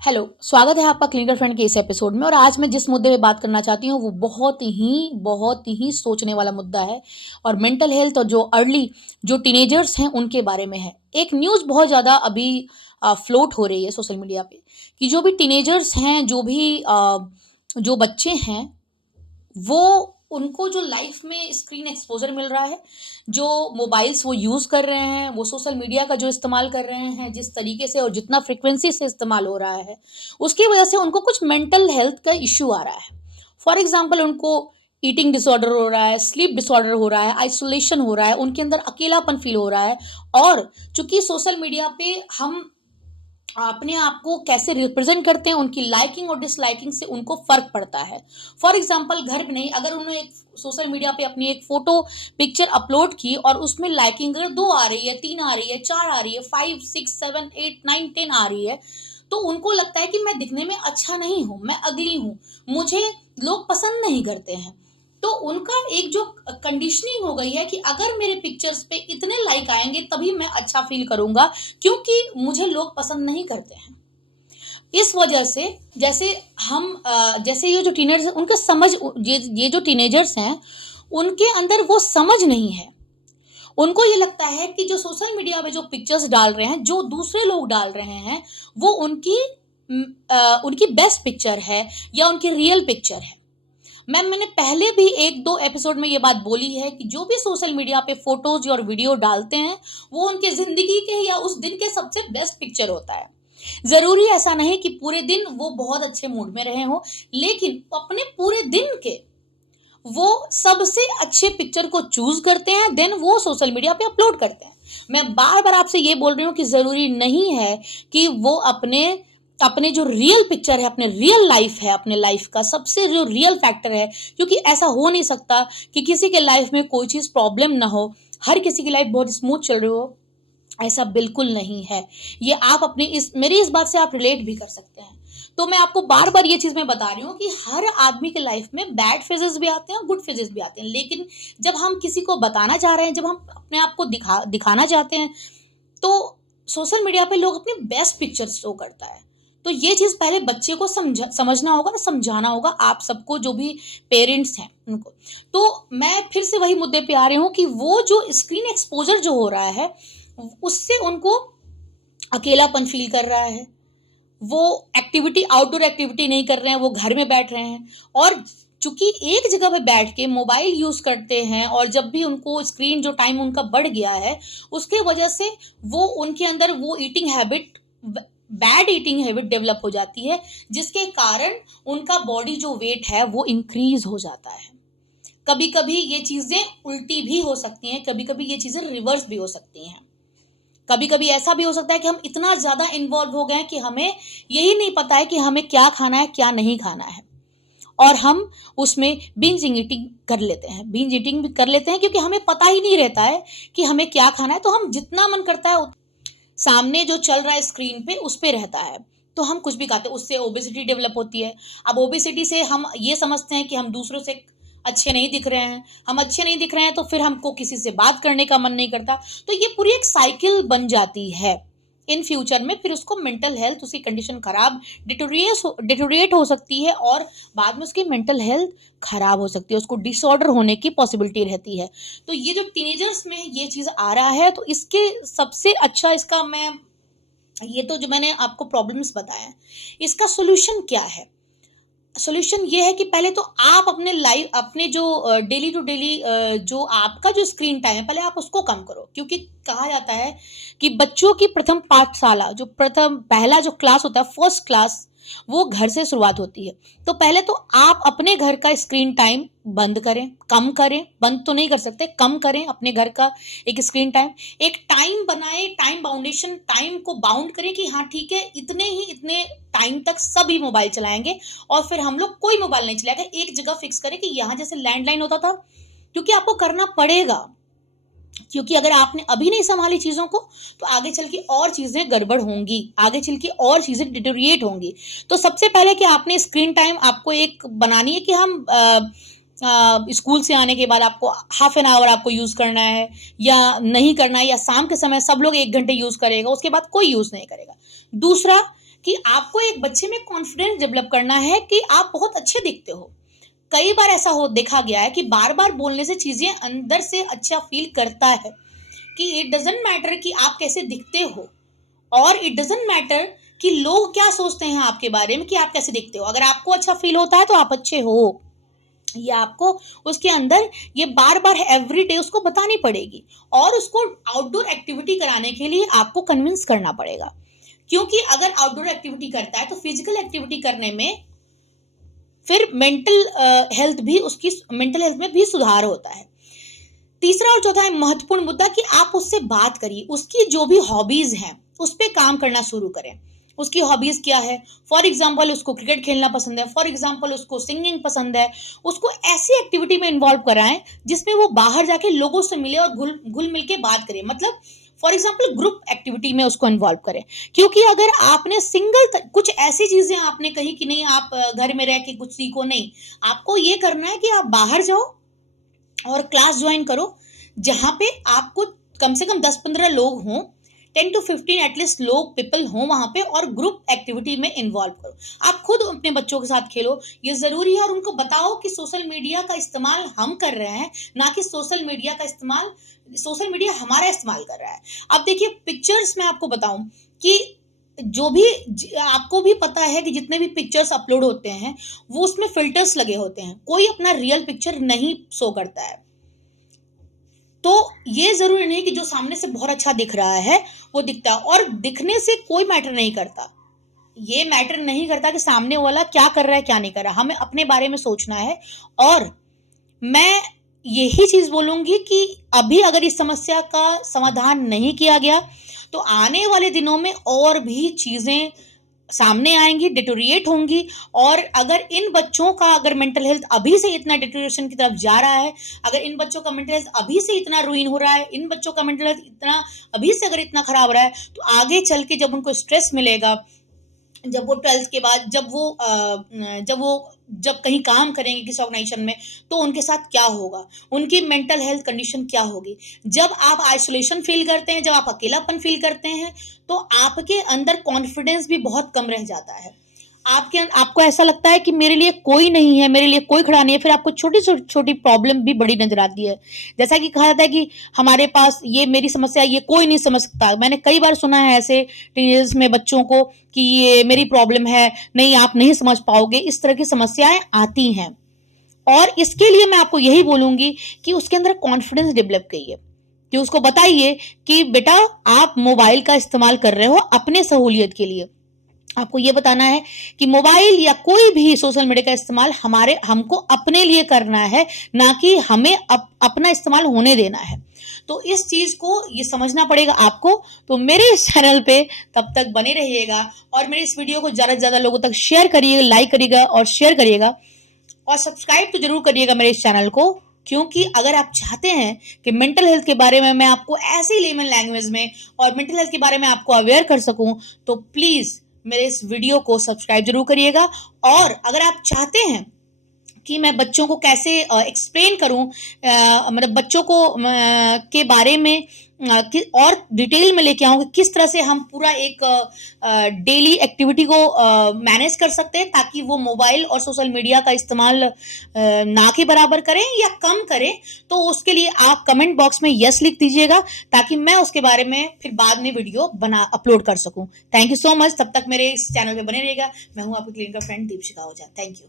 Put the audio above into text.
Hello, स्वागत है आपका क्लिनिकल फ्रेंड के इस एपिसोड में। और आज मैं जिस मुद्दे पे बात करना चाहती हूँ वो बहुत ही सोचने वाला मुद्दा है और मेंटल हेल्थ और जो अर्ली जो टीनेजर्स हैं उनके बारे में है। एक न्यूज़ बहुत ज़्यादा अभी फ्लोट हो रही है सोशल मीडिया पे कि जो भी टीनेजर्स हैं, जो बच्चे हैं, वो उनको जो लाइफ में स्क्रीन एक्सपोज़र मिल रहा है, जो मोबाइल्स वो यूज़ कर रहे हैं, वो सोशल मीडिया का जो इस्तेमाल कर रहे हैं, जिस तरीके से और जितना फ्रीक्वेंसी से इस्तेमाल हो रहा है, उसकी वजह से उनको कुछ मेंटल हेल्थ का इश्यू आ रहा है। फॉर एग्ज़ाम्पल उनको ईटिंग डिसऑर्डर हो रहा है, स्लीप डिसऑर्डर हो रहा है, आइसोलेशन हो रहा है, उनके अंदर अकेलापन फ़ील हो रहा है। और चूँकि सोशल मीडिया पे हम अपने आप को कैसे रिप्रेजेंट करते हैं, उनकी लाइकिंग और डिसलाइकिंग से उनको फ़र्क पड़ता है। फॉर एग्ज़ाम्पल घर में नहीं, अगर उन्होंने एक सोशल मीडिया पे अपनी एक फ़ोटो पिक्चर अपलोड की और उसमें लाइकिंग अगर 2 आ रही है, 3 आ रही है, 4 आ रही है, 5, 6, 7, 8, 9, 10 आ रही है, तो उनको लगता है कि मैं दिखने में अच्छा नहीं हूँ, मैं अगली हूँ, मुझे लोग पसंद नहीं करते हैं। तो उनका एक जो कंडीशनिंग हो गई है कि अगर मेरे पिक्चर्स पे इतने लाइक आएँगे तभी मैं अच्छा फ़ील करूँगा, क्योंकि मुझे लोग पसंद नहीं करते हैं। इस वजह से जैसे ये जो टीनेजर्स हैं उनके समझ ये जो टीनेजर्स हैं, उनके अंदर वो समझ नहीं है। उनको ये लगता है कि जो सोशल मीडिया में जो पिक्चर्स डाल रहे हैं, जो दूसरे लोग डाल रहे हैं, वो उनकी बेस्ट पिक्चर है या उनकी रियल पिक्चर है। मैंने पहले भी 1-2 एपिसोड में ये बात बोली है कि जो भी सोशल मीडिया पे फ़ोटोज़ और वीडियो डालते हैं, वो उनके ज़िंदगी के या उस दिन के सबसे बेस्ट पिक्चर होता है। ज़रूरी ऐसा नहीं कि पूरे दिन वो बहुत अच्छे मूड में रहे हों, लेकिन अपने पूरे दिन के वो सबसे अच्छे पिक्चर को चूज़ करते हैं, देन वो सोशल मीडिया पे अपलोड करते हैं। मैं बार-बार आपसे ये बोल रही हूँ कि ज़रूरी नहीं है कि वो अपने अपने जो रियल पिक्चर है, अपने रियल लाइफ़ है, अपने लाइफ़ का सबसे जो रियल फैक्टर है, क्योंकि ऐसा हो नहीं सकता कि किसी के लाइफ़ में कोई चीज़ प्रॉब्लम ना हो, हर किसी की लाइफ़ बहुत स्मूथ चल रही हो, ऐसा बिल्कुल नहीं है। ये आप अपनी इस मेरी इस बात से आप रिलेट भी कर सकते हैं। तो मैं आपको बार-बार ये चीज़ मैं बता रही हूँ कि हर आदमी के लाइफ़ में बैड फेजेज़ भी आते हैं, गुड फेजेज़ भी आते हैं। लेकिन जब हम किसी को बताना चाह रहे हैं, जब हम अपने आप को दिखाना चाहते हैं, तो सोशल मीडिया पे लोग अपनी बेस्ट पिक्चर्स शो करता है। तो ये चीज़ पहले बच्चे को समझना होगा ना, समझाना होगा आप सबको, जो भी पेरेंट्स हैं उनको। तो मैं फिर से वही मुद्दे पे आ रही हूँ कि वो जो स्क्रीन एक्सपोज़र जो हो रहा है, उससे उनको अकेलापन फ़ील कर रहा है। वो आउटडोर एक्टिविटी नहीं कर रहे हैं, वो घर में बैठ रहे हैं और चूँकि एक जगह पे बैठ के मोबाइल यूज़ करते हैं और जब भी उनको स्क्रीन जो टाइम उनका बढ़ गया है, उसके वजह से वो उनके अंदर वो ब बैड ईटिंग हैबिट डेवलप हो जाती है, जिसके कारण उनका बॉडी जो वेट है, वो इंक्रीज़ हो जाता है। कभी-कभी ये चीज़ें उल्टी भी हो सकती हैं, कभी-कभी ये चीज़ें रिवर्स भी हो सकती हैं। कभी-कभी ऐसा भी हो सकता है कि हम इतना ज़्यादा इन्वॉल्व हो गए हैं कि हमें यही नहीं पता है कि हमें क्या खाना है, क्या नहीं खाना है। और हम उसमें बिंज ईटिंग कर लेते हैं। बिंज ईटिंग भी कर लेते हैं क्योंकि हमें पता ही नहीं रहता है कि हमें क्या खाना है, तो हम जितना मन करता है सामने जो चल रहा है स्क्रीन पे उस पे रहता है। तो हम कुछ भी खाते हैं, उससे ओबेसिटी डेवलप होती है। अब ओबेसिटी से हम ये समझते हैं कि हम दूसरों से अच्छे नहीं दिख रहे हैं। हम अच्छे नहीं दिख रहे हैं तो फिर हमको किसी से बात करने का मन नहीं करता। तो ये पूरी एक साइकिल बन जाती है। इन फ्यूचर में फिर उसको मेंटल हेल्थ, उसकी कंडीशन खराब डिटोरिएट हो सकती है और बाद में उसकी मेंटल हेल्थ खराब हो सकती है, उसको डिसऑर्डर होने की पॉसिबिलिटी रहती है। तो ये जो टीनेजर्स में ये चीज़ आ रहा है, तो इसके सबसे अच्छा इसका मैं ये तो जो मैंने आपको प्रॉब्लम्स बताए हैं, इसका सॉल्यूशन क्या है? सॉल्यूशन ये है कि पहले तो आप अपने जो डेली टू डेली जो आपका जो स्क्रीन टाइम है, पहले आप उसको कम करो। क्योंकि कहा जाता है कि बच्चों की प्रथम पाठशाला, जो प्रथम पहला जो क्लास होता है, फर्स्ट क्लास, वो घर से शुरुआत होती है। तो पहले तो आप अपने घर का स्क्रीन टाइम बंद करें, कम करें, बंद तो नहीं कर सकते, कम करें अपने घर का एक स्क्रीन टाइम। एक टाइम बनाएँ, टाइम को बाउंड करें कि हाँ ठीक है, इतने टाइम तक सभी मोबाइल चलाएँगे और फिर हम लोग कोई मोबाइल नहीं चलाएगा। एक जगह फिक्स करें कि यहाँ जैसे लैंडलाइन होता था, क्योंकि आपको करना पड़ेगा। क्योंकि अगर आपने अभी नहीं सँभाली चीज़ों को, तो आगे चल के और चीज़ें गड़बड़ होंगी, आगे चल के और चीज़ें डिटेरिएट होंगी। तो सबसे पहले कि आपने स्क्रीन टाइम आपको एक बनानी है कि स्कूल से आने के बाद आपको हाफ एन आवर आपको यूज़ करना है या नहीं करना है, या शाम के समय सब लोग 1 घंटे यूज़ करेगा, उसके बाद कोई यूज़ नहीं करेगा। दूसरा कि आपको एक बच्चे में कॉन्फिडेंस डेवलप करना है कि आप बहुत अच्छे दिखते हो। कई बार ऐसा हो देखा गया है कि बार बार बोलने से चीजें अंदर से अच्छा फील करता है, कि इट डजेंट मैटर कि आप कैसे दिखते हो, और इट डजेंट मैटर कि लोग क्या सोचते हैं आपके बारे में कि आप कैसे दिखते हो। अगर आपको अच्छा फील होता है तो आप अच्छे हो। ये आपको उसके अंदर ये बार बार एवरी डे उसको बतानी पड़ेगी, और उसको आउटडोर एक्टिविटी कराने के लिए आपको कन्विंस करना पड़ेगा। क्योंकि अगर आउटडोर एक्टिविटी करता है तो फिजिकल एक्टिविटी करने में फिर मेंटल हेल्थ में भी सुधार होता है। तीसरा और चौथा महत्वपूर्ण मुद्दा कि आप उससे बात करिए, उसकी जो भी हॉबीज हैं उस पर काम करना शुरू करें। उसकी हॉबीज क्या है? फॉर एग्जाम्पल उसको क्रिकेट खेलना पसंद है, फॉर एग्जाम्पल उसको सिंगिंग पसंद है। उसको ऐसी एक्टिविटी में इन्वॉल्व कराएं जिसमें वो बाहर जाके लोगों से मिले और घुल मिल के बात करे। मतलब फॉर एग्जाम्पल ग्रुप एक्टिविटी में उसको इन्वॉल्व करें। क्योंकि अगर आपने कुछ ऐसी चीजें आपने कही कि नहीं आप घर में रह के कुछ सीखो, नहीं, आपको ये करना है कि आप बाहर जाओ और क्लास ज्वाइन करो, जहां पे आपको कम से कम 10-15 लोग हों, 10 to 15 एटलीस्ट लोग पीपल हों वहां पे, और ग्रुप एक्टिविटी में इन्वॉल्व करो। आप खुद अपने बच्चों के साथ खेलो, ये जरूरी है। और उनको बताओ कि सोशल मीडिया का इस्तेमाल हम कर रहे हैं, ना कि सोशल मीडिया हमारा इस्तेमाल कर रहा है। अब देखिए पिक्चर्स में आपको बताऊं कि जो भी आपको भी पता है कि जितने भी पिक्चर्स अपलोड होते हैं वो उसमें फिल्टर्स लगे होते हैं, कोई अपना रियल पिक्चर नहीं शो करता है। तो ये जरूरी नहीं कि जो सामने से बहुत अच्छा दिख रहा है वो दिखता है, और दिखने से कोई मैटर नहीं करता। ये मैटर नहीं करता कि सामने वाला क्या कर रहा है क्या नहीं कर रहा, हमें अपने बारे में सोचना है। और मैं यही चीज बोलूंगी कि अभी अगर इस समस्या का समाधान नहीं किया गया तो आने वाले दिनों में और भी चीजें सामने आएंगी, डिटोरिएट होंगी। और अगर इन बच्चों का अगर मेंटल हेल्थ अभी से इतना डिटोरिएशन की तरफ जा रहा है, अगर इन बच्चों का मेंटल हेल्थ अभी से इतना रुइन हो रहा है, इन बच्चों का मेंटल हेल्थ इतना अभी से अगर इतना खराब रहा है, तो आगे चल के जब उनको स्ट्रेस मिलेगा, जब वो 12th के बाद जब कहीं काम करेंगे किसी ऑर्गेनाइजेशन में, तो उनके साथ क्या होगा, उनकी मेंटल हेल्थ कंडीशन क्या होगी। जब आप आइसोलेशन फील करते हैं, जब आप अकेलापन फील करते हैं, तो आपके अंदर कॉन्फिडेंस भी बहुत कम रह जाता है। आपको ऐसा लगता है कि मेरे लिए कोई नहीं है, मेरे लिए कोई खड़ा नहीं है। फिर आपको छोटी छोटी प्रॉब्लम भी बड़ी नजर आती है। जैसा कि कहा जाता है कि हमारे पास ये मेरी समस्या ये कोई नहीं समझ सकता। मैंने कई बार सुना है ऐसे टीनेजर्स में बच्चों को कि ये मेरी प्रॉब्लम है, नहीं आप नहीं समझ पाओगे। इस तरह की समस्याएं आती हैं, और इसके लिए मैं आपको यही बोलूंगी कि उसके अंदर कॉन्फिडेंस डेवलप कीजिए, कि उसको बताइए कि बेटा आप मोबाइल का इस्तेमाल कर रहे हो अपने सहूलियत के लिए। आपको ये बताना है कि मोबाइल या कोई भी सोशल मीडिया का इस्तेमाल हमको अपने लिए करना है, ना कि हमें अपना इस्तेमाल होने देना है। तो इस चीज को ये समझना पड़ेगा आपको। तो मेरे इस चैनल पे तब तक बने रहिएगा, और मेरे इस वीडियो को ज्यादा से ज्यादा लोगों तक शेयर करिएगा, लाइक करिएगा और शेयर करिएगा, और सब्सक्राइब तो जरूर करिएगा मेरे इस चैनल को। क्योंकि अगर आप चाहते हैं कि मेंटल हेल्थ के बारे में मैं आपको ऐसी लेमन लैंग्वेज में और मेंटल हेल्थ के बारे में आपको अवेयर कर सकूं, तो प्लीज मेरे इस वीडियो को सब्सक्राइब जरूर करिएगा। और अगर आप चाहते हैं कि मैं बच्चों को कैसे एक्सप्लेन करूं, मतलब बच्चों को के बारे में और डिटेल में लेके आऊं कि किस तरह से हम पूरा एक डेली एक्टिविटी को मैनेज कर सकते हैं, ताकि वो मोबाइल और सोशल मीडिया का इस्तेमाल ना के बराबर करें या कम करें, तो उसके लिए आप कमेंट बॉक्स में यस लिख दीजिएगा, ताकि मैं उसके बारे में फिर बाद में वीडियो अपलोड कर सकूं। Thank you so much. तब तक मेरे इस चैनल पे बने रहिएगा। मैं हूं आपकी clinical friend Deepshikha Ojha. Thank you.